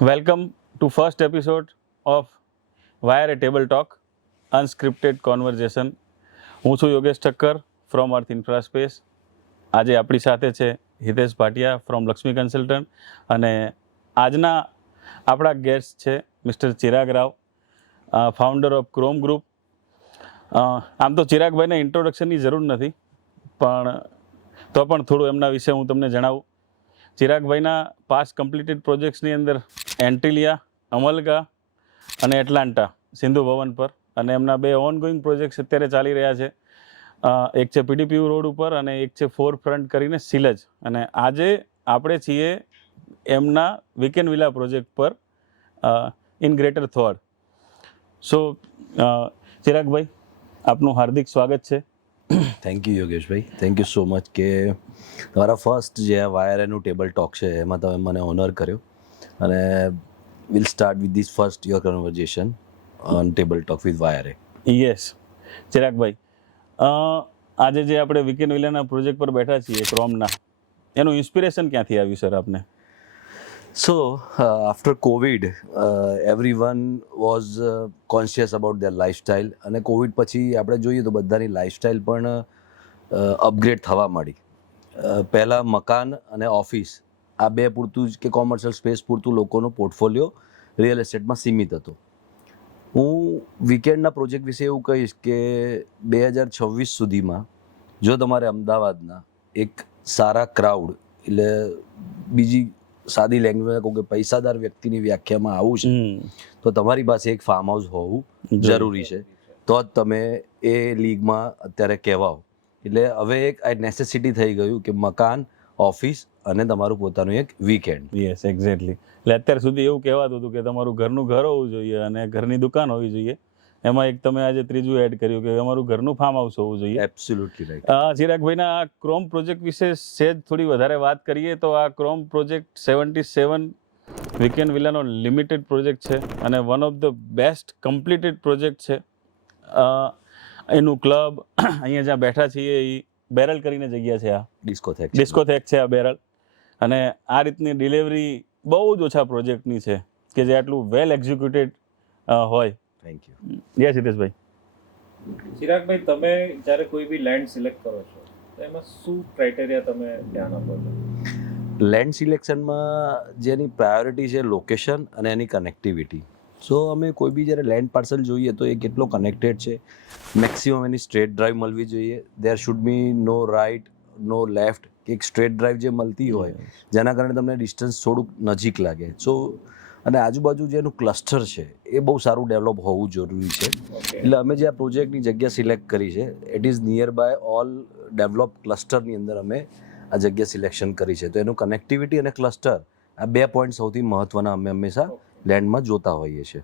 Welcome to first episode of Wire a Table Talk, Unscripted Conversation. હું છું Yogesh Thakkar from અર્થ ઇન્ફ્રાસ્પેસ. આજે આપણી સાથે છે હિતેશ ભાટિયા ફ્રોમ લક્ષ્મી કન્સલ્ટન્ટ અને આજના આપણા ગેસ્ટ છે mister Chirag Rao, founder of chrome group. આમ તો ચિરાગભાઈને ઇન્ટ્રોડક્શનની જરૂર નથી, પણ થોડું એમના વિશે હું તમને જણાવું. ચિરાગભાઈના પાસ કમ્પ્લીટેડ પ્રોજેક્ટ્સની અંદર એન્ટિલિયા, અમલગા અને એટલાન્ટા સિંધુ ભવન પર, અને એમના બે ઓનગોઈંગ પ્રોજેક્ટ્સ અત્યારે ચાલી રહ્યા છે. એક છે પીડીપીયુ રોડ ઉપર અને એક છે ફોર ફ્રન્ટ કરીને સિલજ. અને આજે આપણે છીએ એમના વીકેન્ડ વિલા પ્રોજેક્ટ પર ઇન ગ્રેટર થોડ. સો ચિરાગભાઈ, આપનું હાર્દિક સ્વાગત છે. Thank you Yogeshbhai, thank you so much કે તમારા ફર્સ્ટ જે આ વાયર એનું ટેબલ ટોક છે એમાં તમે મને ઓનર કર્યો, અને will start with this first your conversation on table talk with YRA. Yes ચિરાગભાઈ, આજે જે આપણે વીકેન્ડ વિલાના પ્રોજેક્ટ પર બેઠા છીએ ક્રોમના, એનું ઇન્સ્પિરેશન ક્યાંથી આવ્યું સર આપને? So after Covid everyone was conscious about their lifestyle, અને કોવિડ પછી આપણે જોઈએ તો બધાની લાઈફસ્ટાઈલ પણ અપગ્રેડ થવા માંડી. પહેલાં મકાન અને ઓફિસ આ બે પૂરતું જ કે કોમર્શિયલ સ્પેસ પૂરતું લોકોનો પોર્ટફોલિયો રિયલ એસ્ટેટમાં સીમિત હતો. હું વીકેન્ડના પ્રોજેક્ટ વિશે એવું કહીશ કે 2026 સુધીમાં જો તમારે અમદાવાદના એક સારા ક્રાઉડ, એટલે બીજી સાદી લેંગ્વેજમાં કહું કે પૈસાદાર વ્યક્તિની વ્યાખ્યામાં આવું છે તો તમારી પાસે એક ફાર્મ હાઉસ હોવું જરૂરી છે, તો જ તમે એ લીગમાં અત્યારે કહેવાઓ. એટલે હવે એક આ નેસેસિટી થઈ ગયું કે મકાન, ઓફિસ અને તમારું પોતાનું એક વીકેન્ડ. Yes, exactly. એટલે અત્યાર સુધી એવું કહેવાતું હતું કે તમારું ઘરનું ઘર હોવું જોઈએ અને ઘરની દુકાન હોવી જોઈએ. એમાં એક તમે આજે ત્રીજું એડ કર્યું કે અમારું ઘરનું ફાર્મ હાઉસ હોવું જોઈએ. Absolutely right. ચિરાગભાઈના આ ક્રોમ પ્રોજેક્ટ વિશે સહેજ થોડી વધારે વાત કરીએ તો આ ક્રોમ પ્રોજેક્ટ 77 વીકેન્ડ વિલાનો લિમિટેડ પ્રોજેક્ટ છે અને one of the best completed project છે. એનું ક્લબ અહીંયા જ્યાં બેઠા છીએ એ બેરલ કરીને જગ્યા છે. આ ડિસ્કોથેક છે આ બેરલ, અને આ રીતની ડિલિવરી બહુ જ ઓછા પ્રોજેક્ટની છે કે જે આટલું વેલ એક્ઝિક્યુટેડ હોય. Thank you. યસ હિતેશભાઈ. ચિરાગભાઈ, તમે જ્યારે કોઈ બી લેન્ડ સિલેક્ટ કરો છો તો એમાં શું ક્રાઇટેરિયા તમે ધ્યાન આપો છો? લેન્ડ સિલેક્શનમાં જેની પ્રાયોરિટી છે લોકેશન અને એની કનેક્ટિવિટી. સો અમે કોઈ બી જ્યારે લેન્ડ પાર્સલ જોઈએ તો એ કેટલો કનેક્ટેડ છે, મેક્સિમમ એની સ્ટ્રેટ ડ્રાઈવ મળવી જોઈએ. There should be no right, no left, એક સ્ટ્રેટ ડ્રાઈવ જે મળતી હોય જેના કારણે તમને ડિસ્ટન્સ થોડુંક નજીક લાગે. સો અને આજુબાજુ જે એનું ક્લસ્ટર છે એ બહુ સારું ડેવલપ હોવું જરૂરી છે. એટલે અમે જે આ પ્રોજેક્ટની જગ્યા સિલેક્ટ કરી છે it is near by all develop ક્લસ્ટરની અંદર અમે આ જગ્યા સિલેક્શન કરી છે. તો એનું કનેક્ટિવિટી અને ક્લસ્ટર, આ બે પોઈન્ટ સૌથી મહત્વના અમે હંમેશા લેન્ડમાં જોતા હોઈએ છીએ.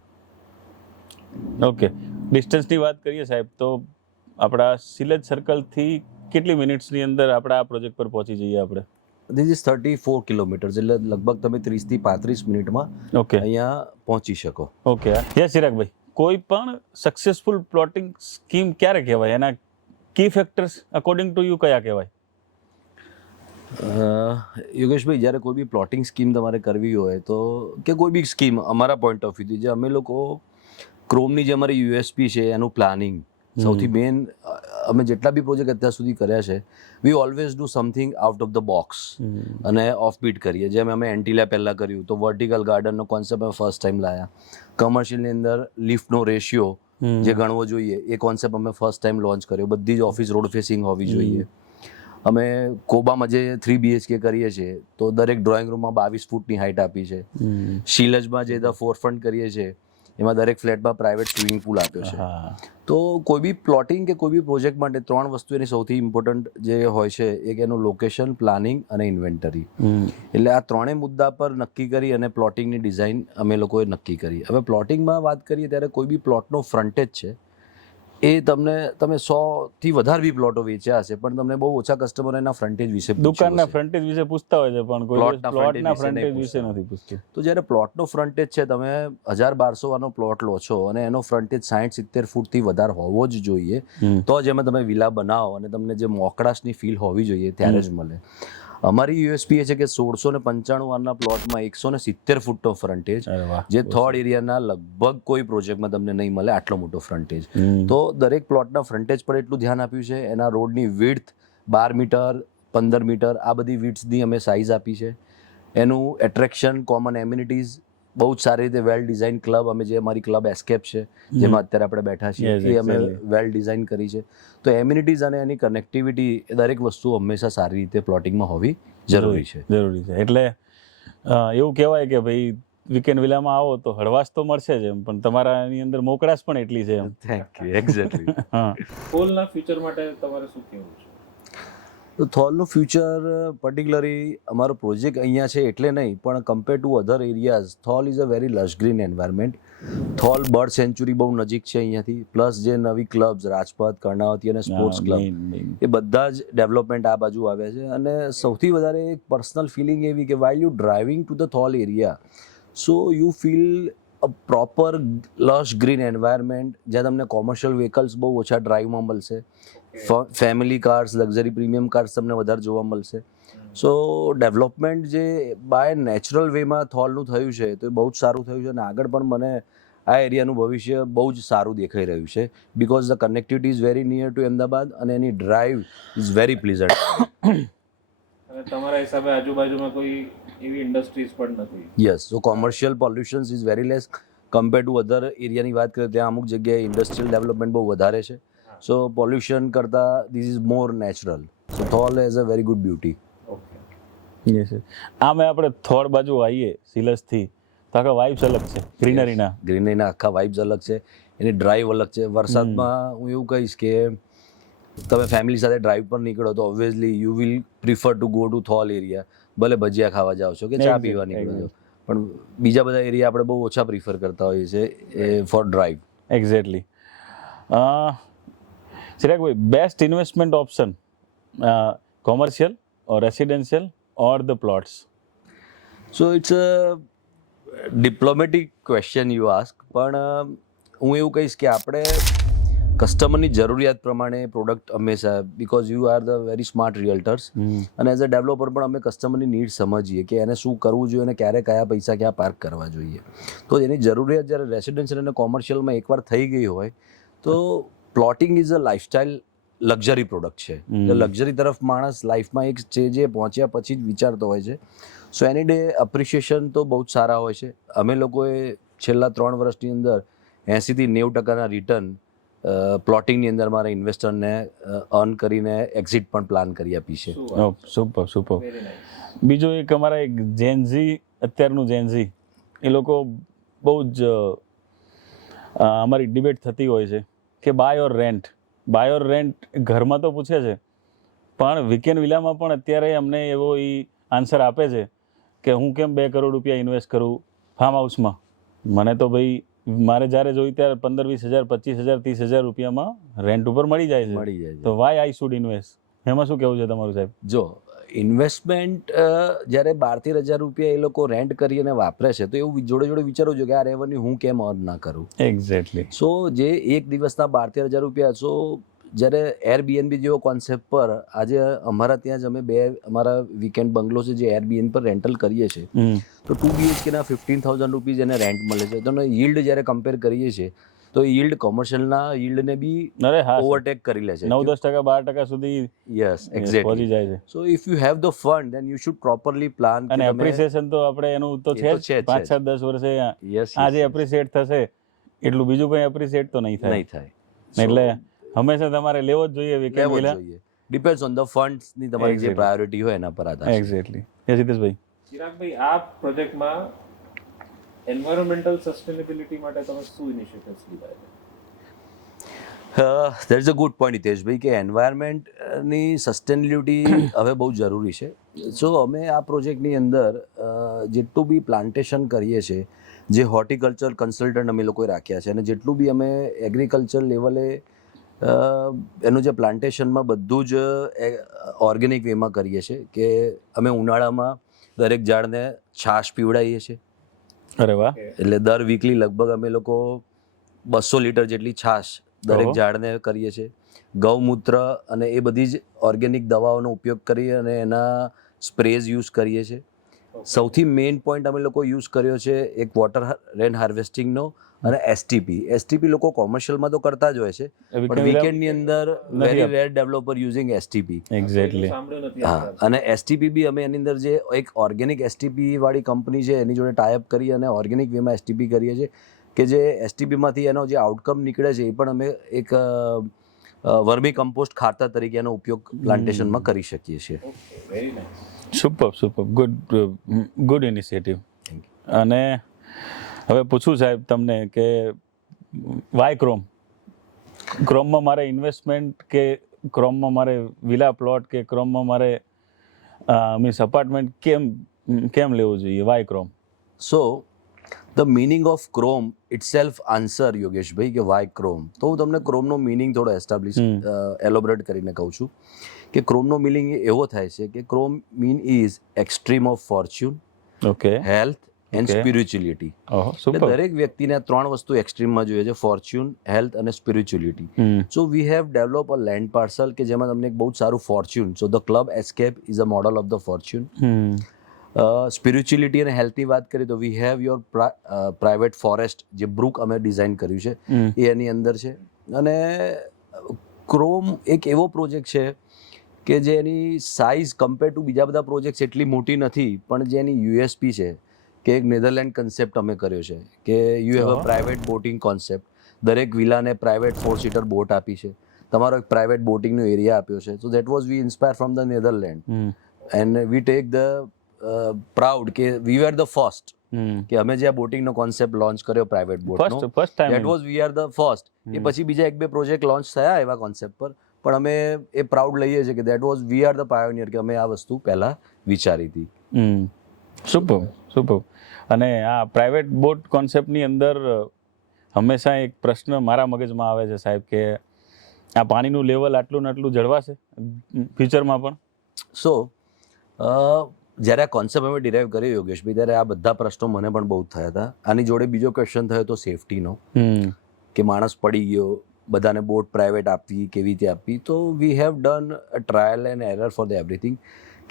ઓકે, ડિસ્ટન્સની વાત કરીએ સાહેબ, તો આપણા સિલજ સર્કલથી કેટલી મિનિટ્સની અંદર આપણા આ પ્રોજેક્ટ પર પહોંચી જઈએ આપણે? ધીસ ઇઝ 34 કિલોમીટર્સ, એટલે લગભગ તમે 30 થી 35 મિનિટમાં ઓકે અહીંયા પહોંચી શકો. ઓકે. યસ ચિરાગભાઈ, કોઈ પણ સક્સેસફુલ પ્લોટિંગ સ્કીમ ક્યારે કહેવાય? એના કી ફેક્ટર્સ અકોર્ડિંગ ટુ યુ કયા કહેવાય? યોગેશભાઈ, જ્યારે કોઈ બી પ્લોટિંગ સ્કીમ તમારે કરવી હોય તો, કે કોઈ બી સ્કીમ અમારા પોઈન્ટ ઓફ વ્યૂથી, જે અમે લોકો ક્રોમની જે અમારી યુએસપી છે એનું પ્લાનિંગ સૌથી મેઇન, અમે જેટલા બી પ્રોજેક્ટ અત્યાર સુધી કર્યા છે વી always do something out of the box અને ઓફ બીટ કરીએ. જેમ અમે એન્ટિલિયા પહેલાં કર્યું તો વર્ટિકલ ગાર્ડનનો કોન્સેપ્ટ અમે ફર્સ્ટ ટાઈમ લાયા. કમર્શિયલની અંદર લિફ્ટનો રેશિયો જે ગણવો જોઈએ એ કોન્સેપ્ટ અમે ફર્સ્ટ ટાઈમ લોન્ચ કર્યો. બધી જ ઓફિસ રોડ ફેસિંગ હોવી જોઈએ. અમે કોબામાં જે 3 BHK કરીએ છીએ તો દરેક ડ્રોઈંગ રૂમમાં 22 ફૂટની હાઇટ આપી છે. શિલજમાં જે ધ ફોરફ્રન્ટ કરીએ છીએ એમાં દરેક ફ્લેટમાં પ્રાઇવેટ સ્વિમિંગ પુલ આપ્યો છે. તો કોઈ બી પ્લોટિંગ કે કોઈ બી પ્રોજેક્ટ માટે 3 વસ્તુ એની સૌથી ઇમ્પોર્ટન્ટ જે હોય છે, એક એનું લોકેશન, પ્લાનિંગ અને ઇન્વેન્ટરી. એટલે આ ત્રણેય મુદ્દા પર નક્કી કરી અને પ્લોટિંગની ડિઝાઇન અમે લોકોએ નક્કી કરી. હવે પ્લોટિંગમાં વાત કરીએ ત્યારે કોઈ બી પ્લોટનો ફ્રન્ટેજ છે એ તમે 100થી વધારે બી પ્લોટો વેચ્યા હશે પણ તમને બહુ ઓછા કસ્ટમર એના ફ્રન્ટેજ વિશે, દુકાનના ફ્રન્ટેજ વિશે પૂછતા હોય છે પણ કોઈ પ્લોટના ફ્રન્ટેજ વિશે નથી પૂછતું. તો જ્યારે પ્લોટનો ફ્રન્ટેજ છે, તમે 1200 વાળો પ્લોટ લો છો અને એનો ફ્રન્ટેજ 60-70 ફૂટથી વધારે હોવો જ જોઈએ, તો જ એમાં તમે વિલા બનાવો અને તમને જે મોકળાશની ફીલ હોવી જોઈએ ત્યારે જ મળે. અમારી યુએસપી એ છે કે 1695 વારના પ્લોટમાં 170 ફૂટનો ફ્રન્ટેજ, અરે વાહ. જે થોડ એરિયાના લગભગ કોઈ પ્રોજેક્ટમાં તમને નહીં મળે આટલો મોટો ફ્રન્ટેજ. હમ. તો દરેક પ્લોટના ફ્રન્ટેજ પર એટલું ધ્યાન આપ્યું છે. એના રોડની વિડ્થ 12 મીટર 15 મીટર આ બધી વિડ્થની અમે સાઇઝ આપી છે. એનું એટ્રેક્શન, કોમન એમ્યુનિટીઝ બહુ જ સારી રીતે વેલ ડિઝાઇન ક્લબ, અમે જે અમારી ક્લબ એસ્કેપ છે જેમાં અત્યારે આપણે બેઠા છીએ, Yes, એ અમે exactly. વેલ ડિઝાઇન કરી છે. તો એમ્યુનિટીઝ અને એની કનેક્ટિવિટી એ દરેક વસ્તુ હંમેશા સારી રીતે પ્લોટિંગમાં હોવી જરૂરી છે. જરૂરી છે. એટલે એવું કહેવાય કે ભાઈ વીકેન્ડ વિલામાં આવો તો હળવાશ તો મળશે જ એમ, પણ તમારા એની અંદર મોકળાશ પણ એટલી છે એમ. Thank you. એક્ઝેક્ટલી. હા. હોલના ફ્યુચર માટે તમારે શું કહેવું છે? તો થોલનું ફ્યુચર પર્ટિક્યુલરલી અમારો પ્રોજેક્ટ અહીંયા છે એટલે નહીં, પણ compare to other areas Thol is a very lush green environment. Thol bird sanctuary બહુ નજીક છે અહીંયાથી, પ્લસ જે નવી ક્લબ્સ રાજપથ, કર્ણાવતી અને સ્પોર્ટ્સ ક્લબ એ બધા જ ડેવલપમેન્ટ આ બાજુ આવ્યા છે. અને સૌથી વધારે એક પર્સનલ ફિલિંગ એવી કે while you driving to the Thol area, so you feel a proper lush green environment, જ્યાં તમને કોમર્શિયલ વ્હીકલ્સ બહુ ઓછા ડ્રાઈવમાં મળશે, family cars, luxury premium cars તમને વધારે જોવા મળશે. સો ડેવલપમેન્ટ જે બાય નેચરલ વેમાં થોલનું થયું છે તો એ બહુ જ સારું થયું છે. અને આગળ પણ મને આ એરિયાનું ભવિષ્ય બહુ જ સારું દેખાઈ રહ્યું છે, because the connectivity is very near to Ahmedabad અને એની ડ્રાઈવ ઇઝ વેરી પ્લીઝન્ટ. અને તમારા હિસાબે આજુબાજુમાં કોઈ એવી ઇન્ડસ્ટ્રીઝ પણ નથી? Yes, so commercial pollutions is very less compare to other એરિયાની વાત કરીએ ત્યાં અમુક જગ્યાએ ઇન્ડસ્ટ્રીયલ ડેવલપમેન્ટ બહુ વધારે છે. સો પોલ્યુશન કરતાં this is more natural. So Thol has a very good beauty. Okay. Yes. આમે આપણે થોડ બાજુ આવીએ સિલસથી તો આખા વાઇબ્સ અલગ છે ગ્રીનરીના. ગ્રીનરીના આખા વાઇબ્સ અલગ છે, એની ડ્રાઈવ અલગ છે. વરસાદમાં હું એવું કહીશ કે તમે ફેમિલી સાથે ડ્રાઈવ પર નીકળો તો obviously you will prefer to go to Thol area. ભલે ભજીયા ખાવા જાઓ છો કે ચા Exactly, પીવા નીકળો છો, પણ બીજા બધા એરિયા આપણે બહુ ઓછા પ્રિફર કરતા હોઈએ છીએ for drive. Exactly. Chiragbhai, best investment option commercial or residential or the plots? So it's a diplomatic question you ask, પણ હું એવું કહીશ કે આપણે કસ્ટમરની જરૂરિયાત પ્રમાણે પ્રોડક્ટ હંમેશા, because you are the very smart realtors, અને એઝ અ ડેવલપર પણ અમે કસ્ટમરની નીડ સમજીએ કે એને શું કરવું જોઈએ અને ક્યારે કયા પૈસા ક્યાં પાર્ક કરવા જોઈએ. તો એની જરૂરિયાત જ્યારે રેસિડેન્શિયલ અને કોમર્શિયલમાં એકવાર થઈ ગઈ હોય તો plotting is a lifestyle luxury product છે. એટલે લક્ઝરી તરફ માણસ લાઈફમાં એક સ્ટેજે પહોંચ્યા પછી જ વિચારતો હોય છે. સો એની ડે અપ્રિશિએશન તો બહુ જ સારા હોય છે. અમે લોકોએ છેલ્લા 3 વર્ષની અંદર 80 થી 90% રિટર્ન પ્લોટિંગની અંદર મારા ઇન્વેસ્ટરને અર્ન કરીને એક્ઝિટ પણ પ્લાન કરી આપી છે. Super super. Very nice. બીજું એક અમારા એક જેનઝી, અત્યારનું જેનઝી, એ લોકો બહુ જ અમારી ડિબેટ થતી હોય છે કે buy or rent. Buy or rent ઘરમાં તો પૂછે છે, પણ વીકેન્ડ વિલામાં પણ અત્યારે અમને એવો એ આન્સર આપે છે કે હું કેમ 2 કરોડ રૂપિયા ઇન્વેસ્ટ કરું ફાર્મ હાઉસમાં. મને તો ભાઈ મારે જ્યારે જોઈ ત્યારે 15-20 હજાર 25 હજાર 30 હજાર રૂપિયામાં રેન્ટ ઉપર મળી જાય છે. તો વાય આઈ શુડ ઇન્વેસ્ટ? એમાં શું કહેવું છે તમારું સાહેબ? જો ઇન્વેસ્ટમેન્ટ જ્યારે 12-13 હજાર રૂપિયા એ લોકો રેન્ટ કરી અને વાપરે છે તો એવું જોડે જોડે વિચારવું જોઈએ કે આ રેવન્યુ હું કેમ અર્ન ના કરું. એક્ઝેક્ટલી. સો જે એક દિવસના 12-13 હજાર રૂપિયા, સો જ્યારે એરબીએનબી જેવો કોન્સેપ્ટ પર આજે અમારા ત્યાં જ અમે 2 અમારા વીકેન્ડ બંગલો છે જે એરબીએન પર રેન્ટલ કરીએ છીએ, તો 2 BHKના 15,000 રૂપીઝ એને રેન્ટ મળે છે. તો યીલ્ડ જ્યારે કમ્પેર કરીએ છીએ તો યીલ્ડ કોમર્શિયલના યીલ્ડને બી અરે હા, ઓવરટેક કરી લે છે. 9-10%, 12% સુધી યસ, પહોંચી એક્ઝેક્ટલી. જાય છે. So if you have the fund then you should properly plan. અને એપ્રિસિએશન તો આપણે એનું તો છે જ 5-7-10 વર્ષે યસ, આજે એપ્રિસિએટ થશે એટલું બીજું કંઈ એપ્રિસિએટ તો નહીં થાય. નહીં થાય. એટલે હંમેશા તમારે લેવો જ જોઈએ વીકેન્ડ લેવો જ વિલા. જોઈએ. ડિપેન્ડ્સ ઓન ધ ફંડ્સ ની તમારી જે Exactly. પ્રાયોરિટી હોય એના પર આધાર છે. એક્ઝેક્ટલી. યસ હિતેશભાઈ. ચિરાગભાઈ, આ પ્રોજેક્ટમાં એન્વાયરમેન્ટલ સસ્ટેનેબિલિટી માટે તમે શું ઇનિશિયેટિવ્સ લીધા છે? That is a good point Hiteshbhai, કે એન્વાયરમેન્ટની સસ્ટેનેબિલિટી હવે બહુ જરૂરી છે. સો અમે આ પ્રોજેક્ટની અંદર જેટલું બી પ્લાન્ટેશન કરીએ છીએ, જે હોર્ટિકલ્ચર કન્સલ્ટન્ટ અમે લોકોએ રાખ્યા છે, અને જેટલું બી અમે એગ્રીકલ્ચર લેવલે એનું જે પ્લાન્ટેશનમાં બધું જ ઓર્ગેનિક વેમાં કરીએ છીએ. કે અમે ઉનાળામાં દરેક ઝાડને છાશ પીવડાવીએ છીએ. અરે વાહ. એટલે દર વીકલી લગભગ અમે લોકો 200 લીટર જેટલી છાશ દરેક ઓહો. ઝાડને કરીએ છીએ. ગૌમૂત્ર અને એ બધી જ ઓર્ગેનિક દવાઓનો ઉપયોગ કરી અને એના સ્પ્રેઝ યુઝ કરીએ છીએ. સૌથી મેઇન પોઈન્ટ અમે લોકો યુઝ કર્યો છે એક વોટર રેન હાર્વેસ્ટિંગનો અને એસટીપી લોકો કોમર્શિયલમાં તો કરતા જ હોય છે, પણ વીકેન્ડની અંદર very rare developer using STP. Exactly. સાંભળ્યું નથી હા, અને એસટીપી બી અમે એની અંદર જે એક ઓર્ગેનિક એસટીપી વાળી કંપની છે એની જોડે ટાઈઅપ કરી અને ઓર્ગેનિક વેમાં એસટીપી કરીએ છીએ કે જે એસટીપીમાંથી એનો જે આઉટકમ નીકળે છે એ પણ અમે એક વર્મી કમ્પોસ્ટ ખાતર તરીકે એનો ઉપયોગ પ્લાન્ટેશનમાં કરી શકીએ છીએ. Okay, very nice. Super good initiative. અને હવે પૂછું સાહેબ તમને કે વાય ક્રોમમાં મારે ઇન્વેસ્ટમેન્ટ કે ક્રોમમાં મારે વિલા પ્લોટ કે ક્રોમમાં મારે મીન્સ અપાર્ટમેન્ટ કેમ લેવું જોઈએ? Why Chrome? So the meaning of Chrome itself answer યોગેશભાઈ કે વાય ક્રોમ. તો હું તમને ક્રોમનો મિનિંગ થોડો એલોબરેટ કરીને કહું છું કે ક્રોમનો મિનિંગ એવો થાય છે કે chrome mean is extreme of Fortune, okay, health and Okay. Spirituality. ઓહો, એટલે સુપર. દરેક વ્યક્તિને આ ત્રણ વસ્તુ એક્સ્ટ્રીમમાં જોઈએ છે: ફોર્ચ્યુન, હેલ્થ અને spirituality. So we have develop a land parcel કે જેમાં તમને એક બહુ જ સારું Fortune. So the club escape is a model of the Fortune. Spirituality અને હેલ્થની વાત કરીએ તો we have your private forest, જે બ્રુક અમે ડિઝાઇન કર્યું છે એ એની અંદર છે. અને ક્રોમ એક એવો પ્રોજેક્ટ છે કે જે એની સાઇઝ કમ્પેર ટુ બીજા બધા પ્રોજેક્ટ્સ એટલી મોટી નથી, પણ જે એની યુએસપી છે કે એક નેધરલેન્ડ કન્સેપ્ટ અમે કર્યો છે કે you have a private boating concept. દરેક વિલાને પ્રાઇવેટ 4-seater બોટ આપી છે, તમારો એક પ્રાઇવેટ બોટિંગનો એરિયા આપ્યો છે. So that was we inspire from the Netherland and we take the proud કે વી આર ધ ફર્સ્ટ કે અમે જે આ બોટિંગનો કોન્સેપ્ટ લોન્ચ કર્યો પ્રાઇવેટ બોટનો, first time. That was we are the first. એ પછી બીજા 1-2 પ્રોજેક્ટ લોન્ચ થયા એવા કોન્સેપ્ટ પર, પણ અમે એ પ્રાઉડ લઈએ છીએ કે that was we are the pioneer કે અમે આ વસ્તુ પહેલા વિચારી હતી. સુપર. અને આ પ્રાઇવેટ બોટ કોન્સેપ્ટની અંદર હંમેશા એક પ્રશ્ન મારા મગજમાં આવે છે સાહેબ કે આ પાણીનું લેવલ આટલું ને આટલું જળવાશે ફ્યુચરમાં પણ? સો જ્યારે આ કોન્સેપ્ટ અમે ડિરાઈવ કર્યો યોગેશભાઈ, ત્યારે આ બધા પ્રશ્નો મને પણ બહુ થયા હતા. આની જોડે બીજો ક્વેશ્ચન થયો તો સેફટીનો, કે માણસ પડી ગયો, બધાને બોટ પ્રાઇવેટ આપવી, કેવી રીતે આપવી. તો we have done a trial and error for the everything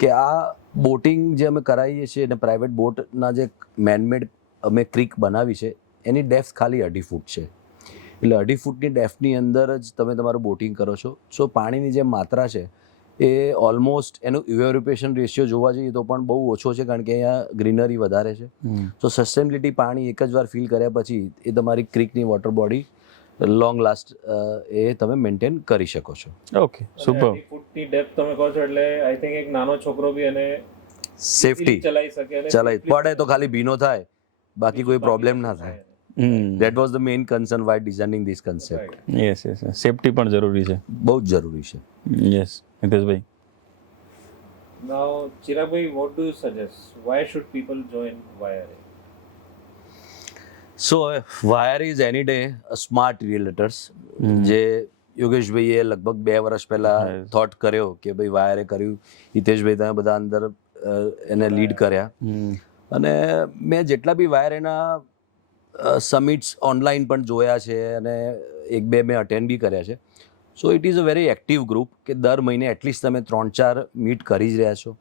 કે આ બોટિંગ જે અમે કરાવીએ છીએ અને પ્રાઇવેટ બોટના જે મેનમેડ અમે ક્રીક બનાવી છે એની ડેપ્થ ખાલી 2.5 ફૂટ છે. એટલે 2.5 ફૂટની ડેપ્થની અંદર જ તમે તમારું બોટિંગ કરો છો. સો પાણીની જે માત્રા છે એ ઓલમોસ્ટ એનું ઇવેપોરેશન રેશિયો જોવા જઈએ તો પણ બહુ ઓછો છે, કારણ કે અહીંયા ગ્રીનરી વધારે છે. તો સસ્ટેનેબિલિટી પાણી એક જ વાર ફિલ કર્યા પછી એ તમારી ક્રીકની વોટર બોડી લોંગ લાસ્ટ એ તમે મેન્ટેન કરી શકો છો. Okay, super. 2 ફૂટની ડેપ્થ તમે કહો છો એટલે આઈ થિંક એક નાનો છોકરો બી એને સેફટી ચલાવી શકે અને ચલાય પડે તો ખાલી ભીનો થાય, બાકી કોઈ પ્રોબ્લેમ ના થાય. That was the main concern why designing this concept. Yes, safety પણ જરૂરી છે. બહુ જ જરૂરી છે. યસ, હિતેશભાઈ. Now, Chiragભાઈ, what do you suggest? Why should people join YRA? So YRA is any day a smart realtors, જે યોગેશભાઈએ લગભગ 2 વર્ષ પહેલા થોટ કર્યો કે ભાઈ વાયરે કર્યું, હિતેશભાઈ તમે બધા અંદર એને લીડ કર્યા. અને મેં જેટલા બી વાયર એના સમિટ્સ ઓનલાઈન પણ જોયા છે અને 1-2 મેં અટેન્ડ બી કર્યા છે. So it is a very active group કે દર મહિને એટલીસ્ટ તમે 3-4 મીટ કરી જ રહ્યા છો.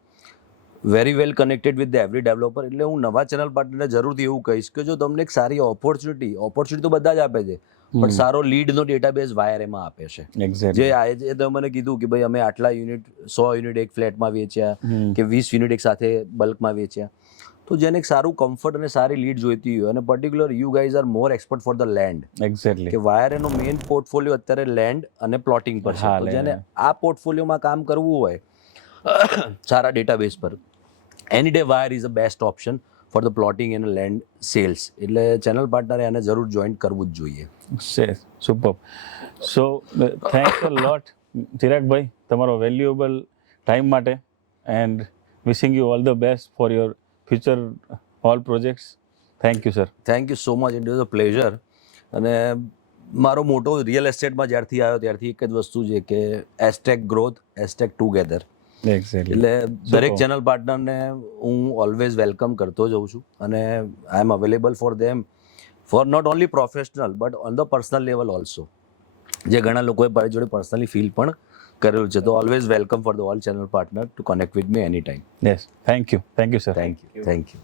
Very well connected with the every developer. એટલે હું નવા ચેનલ પાર્ટનરને જરૂરથી એવું કહીશ કે જો તમને એક સારી ઓપોર્ચ્યુનિટી તો બધા જ આપે છે, પણ સારો લીડનો ડેટાબેઝ વાયરેમાં આપે છે. એક્ઝેક્ટલી. જે તમે મને કીધું કે ભાઈ અમે આટલા યુનિટ 100 યુનિટ એક ફ્લેટમાં વેચ્યા કે 20 યુનિટ એક સાથે બલ્કમાં વેચ્યા, તો જેને એક સારું કમ્ફર્ટ અને સારી લીડ જોઈતી હોય, અને particular you guys are more expert for the land. Exactly. કે વાયર એનો મેઇન પોર્ટફોલિયો અત્યારે લેન્ડ અને પ્લોટિંગ પર છે. હા, તો જેને આ પોર્ટફોલિયોમાં કામ કરવું હોય સારા ડેટાબેઝ પર, any day YRA is a best option for the plotting and land sales. એટલે ચેનલ પાર્ટનરે આને જરૂર જોઈન કરવું જ જોઈએ. સુપર. સો થેન્ક્સ અ લોટ ચિરાગભાઈ તમારો વેલ્યુએબલ ટાઈમ માટે, and wishing you all the best for your future all projects. Thank you sir. Thank you so much. It is a pleasure. અને મારો મોટો રિયલ એસ્ટેટમાં જ્યારથી આવ્યો ત્યારથી એક જ વસ્તુ છે કે # ગ્રોથ, # ટુગેધર. એક્ઝેક્ટલી. એટલે દરેક ચેનલ પાર્ટનરને હું ઓલવેઝ વેલકમ કરતો જઉં છું, અને I am available for them for not only professional but on the personal level also. જે ઘણા લોકોએ મારી જોડે પર્સનલી ફીલ પણ કરેલું છે. તો always welcome for the all channel partner two connect with me any time. Yes, thank you sir. Thank you.